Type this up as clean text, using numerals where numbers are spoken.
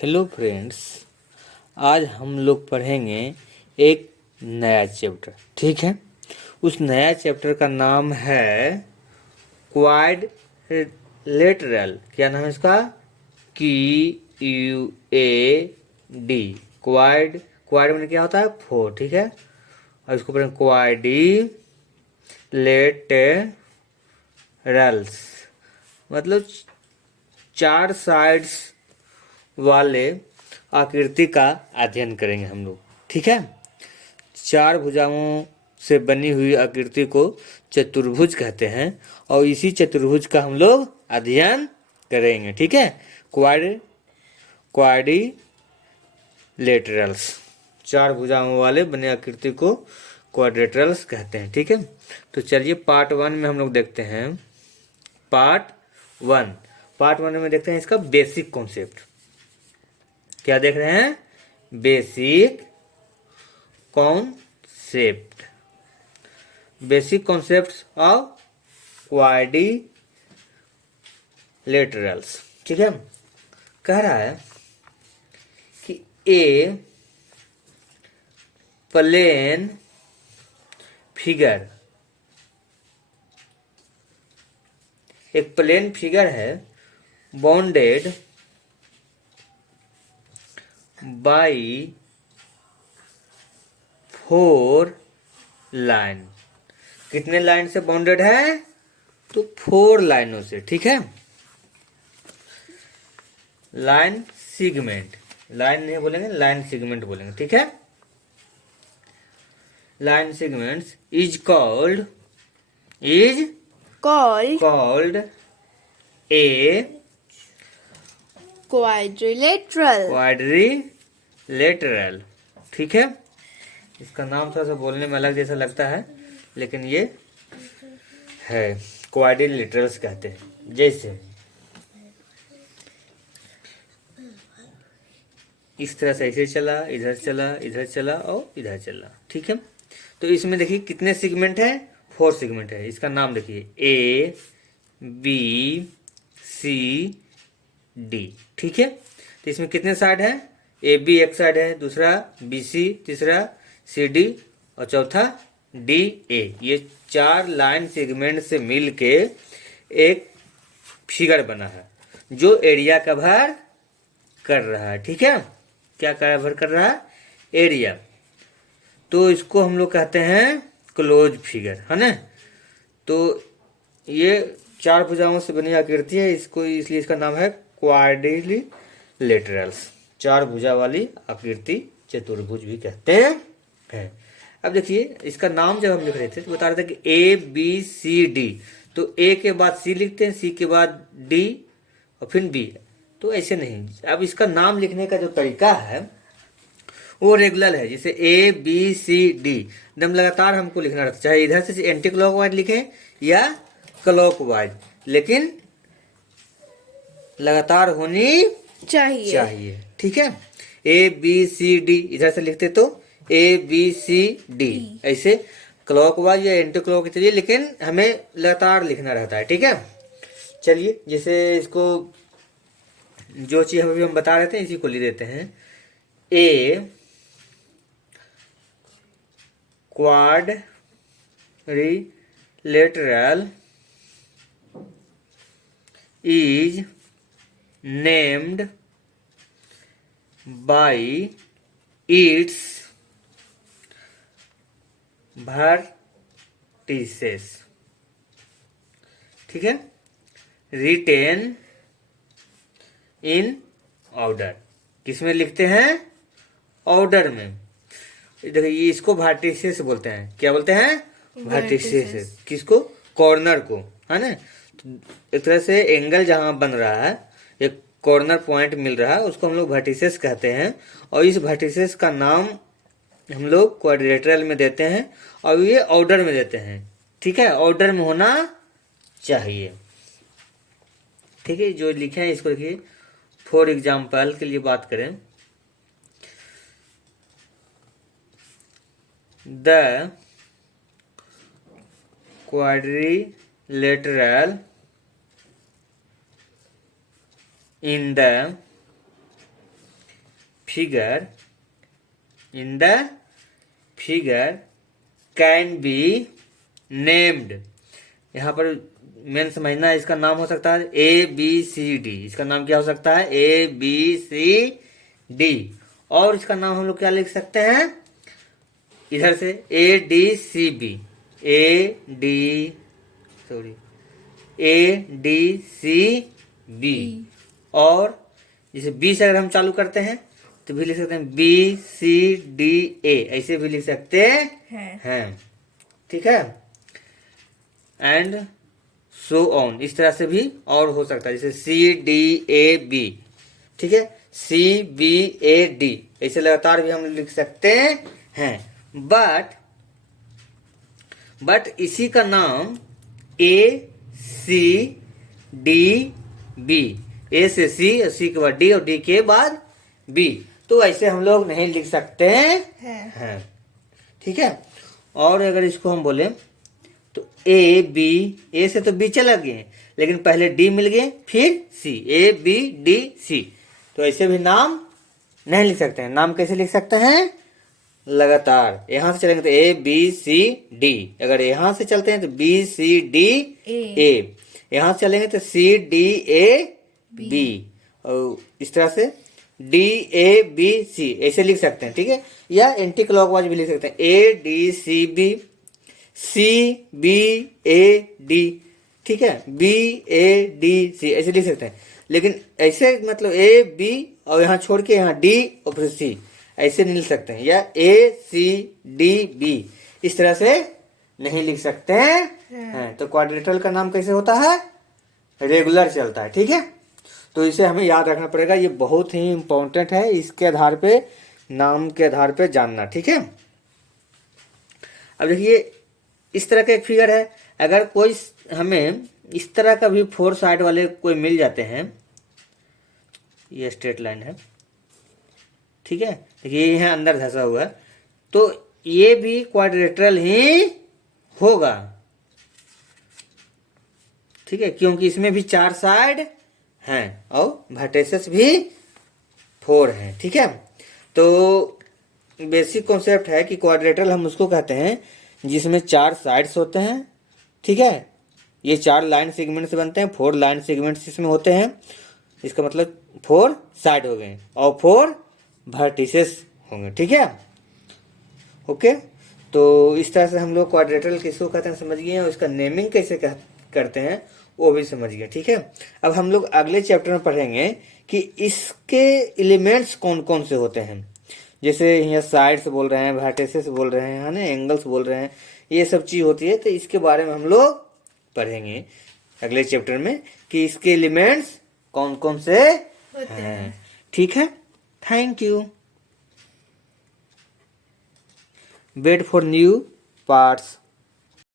Hello friends. आज हम लोग पढ़ेंगे एक नया चैप्टर। ठीक है, उस नया चैप्टर का नाम है क्वाड्रिलेटरल। क्या नाम है इसका? QUAD। क्वाड में क्या होता है? 4। ठीक है, और इसको पढ़ेंगे क्वाड्रिलेटरल्स, मतलब 4 साइड्स वाले आकृति का अध्ययन करेंगे हम लोग। ठीक है, 4 भुजाओं से बनी हुई आकृति को चतुर्भुज कहते हैं और इसी चतुर्भुज का हम लोग अध्ययन करेंगे। ठीक है, क्वाड्रिलेटरल्स, 4 भुजाओं वाले बने आकृति को क्वाड्रिलेटरल्स कहते हैं। ठीक है, तो चलिए पार्ट 1 में हम लोग देखते हैं। पार्ट वन में देखते हैं इसका बेसिक कॉन्सेप्ट। क्या देख रहे हैं? Basic concept. Basic concepts of quadrilaterals. ठीक है, कह रहा है कि ए प्लेन फिगर, एक प्लेन फिगर है बाउंडेड बाई 4 लाइन। कितने लाइन से बाउंडेड है? तो 4 लाइनों से। ठीक है, लाइन सेगमेंट, लाइन नहीं बोलेंगे, लाइन सेगमेंट बोलेंगे। ठीक है, line segments is called a quadrilateral. ठीक है, इसका नाम थोड़ा सा बोलने में अलग जैसा लगता है, लेकिन ये है क्वाड्रिलेटरल्स कहते हैं। जैसे इस तरह से ऐसे चला, इधर चला, इधर चला और इधर चला। ठीक है, तो इसमें देखिए कितने सेगमेंट है? 4 सेगमेंट है। इसका नाम देखिए A B C D। ठीक है, तो इसमें कितने साइड है? AB एक साइड है, दूसरा BC, तीसरा CD और चौथा DA। ये 4 लाइन सेगमेंट से मिल के एक फिगर बना है जो एरिया कवर कर रहा है। ठीक है, क्या कवर कर रहा है? एरिया। तो इसको हम लोग कहते हैं क्लोज फिगर, है ना। तो ये 4 भुजाओं से बनी आकृति है, इसको इसलिए इसका नाम है क्वाड्रिलेटरल्स। 4 भुजा वाली आकृति चतुर्भुज भी कहते हैं। अब देखिए इसका नाम जब हम लिख रहे थे तो बता रहे थे कि ABCD, तो A के बाद C लिखते हैं, C के बाद D और फिर B। तो ऐसे नहीं, अब इसका नाम लिखने का जो तरीका है वो रेगुलर है। जैसे ABCD एकदम लगातार हमको लिखना रहता है, चाहे इधर से एंटी क्लॉकवाइज लिखें या क्लॉकवाइज, लेकिन लगातार होनी चाहिए। ठीक है, ABCD इधर से लिखते तो ABCD, ऐसे क्लॉकवाइज या एंटी क्लॉक चलिए, लेकिन हमें लगातार लिखना रहता है। ठीक है, चलिए जैसे इसको जो चीज अभी हम बता रहे थे इसी को लिख देते हैं। A quadrilateral is named by its vertices। ठीक है, written in ऑर्डर। किसमें लिखते हैं? ऑर्डर में। देखिए इसको वर्टिसेस बोलते हैं। क्या बोलते हैं? वर्टिसेस। किसको? कॉर्नर को, है ना। तो एक तरह से एंगल जहां बन रहा है, एक कॉर्नर पॉइंट मिल रहा है, उसको हम लोग वर्टिसेस कहते हैं। और इस वर्टिसेस का नाम हम लोग क्वाड्रिलेटरल में देते हैं और ये ऑर्डर में देते हैं। ठीक है, ऑर्डर में होना चाहिए। ठीक है, जो लिखे हैं इसको देखिए। फॉर एग्जाम्पल के लिए बात करें, the quadrilateral in the figure in the figure can be named. यहाँ पर मेन समझना है, इसका नाम हो सकता है ABCD। इसका नाम क्या हो सकता है? ABCD। और इसका नाम हम लोग क्या लिख सकते हैं इधर से? ADCB। ADCB। और जैसे बी से अगर हम चालू करते हैं तो भी लिख सकते हैं BCDA, ऐसे भी लिख सकते हैं। ठीक है। एंड सो ऑन, इस तरह से भी और हो सकता है, जैसे CDAB। ठीक है, CBAD, ऐसे लगातार भी हम लिख सकते हैं। बट इसी का नाम ACDB, A से C और C के बाद D और D के बाद B, तो ऐसे हम लोग नहीं लिख सकते हैं। ठीक है। और अगर इसको हम बोले तो A से तो B चला गए, लेकिन पहले D मिल गए फिर C, ABDC, तो ऐसे भी नाम नहीं लिख सकते हैं। नाम कैसे लिख सकते हैं? लगातार यहां से चलेंगे तो ABCD, अगर यहां से चलते हैं तो BCDA, यहां से चलेंगे तो CDAB, और इस तरह से DABC, ऐसे लिख सकते हैं। ठीक है, या एंटी क्लॉकवाइज भी लिख सकते हैं, ADCB, CBAD। ठीक है, BADC, ऐसे लिख सकते हैं। लेकिन ऐसे मतलब AB और यहाँ छोड़ के यहाँ D और फिर C, ऐसे नहीं लिख सकते हैं। या ACDB, इस तरह से नहीं लिख सकते हैं। तो क्वाड्रिलेटरल का नाम कैसे होता है? रेगुलर चलता है। ठीक है, तो इसे हमें याद रखना पड़ेगा, ये बहुत ही इंपॉर्टेंट है, इसके आधार पे, नाम के आधार पे जानना। ठीक है। अब देखिए इस तरह का एक फिगर है, अगर कोई हमें इस तरह का भी 4 साइड वाले कोई मिल जाते हैं, ये स्ट्रेट लाइन है। ठीक है, देखिए ये है अंदर धंसा हुआ, तो ये भी क्वाड्रिलेटरल ही होगा। ठीक है, क्योंकि इसमें भी 4 साइड हैं और वर्टिसेस भी 4 हैं। ठीक है, तो बेसिक कॉन्सेप्ट है कि क्वाड्रिलेटरल हम उसको कहते हैं जिसमें 4 साइड्स होते हैं। ठीक है, ये 4 लाइन सेगमेंट से बनते हैं, 4 लाइन सेगमेंट्स इसमें होते हैं, इसका मतलब 4 साइड हो गए और 4 वर्टिसेस होंगे। ठीक है, ओके। तो इस तरह से हम लोग क्वाड्रिलेटरल किसको कहते हैं समझ गए, और इसका नेमिंग कैसे करते हैं वो भी समझ गए। ठीक है, अब हम लोग अगले चैप्टर में पढ़ेंगे कि इसके एलिमेंट्स कौन कौन से होते हैं, जैसे यहाँ साइड्स बोल रहे हैं, वर्टिसेस बोल रहे हैं, है ना, एंगल्स बोल रहे हैं, ये सब चीज होती है। तो इसके बारे में हम लोग पढ़ेंगे अगले चैप्टर में कि इसके एलिमेंट्स कौन कौन से हैं। ठीक है, thank you. Wait for new parts.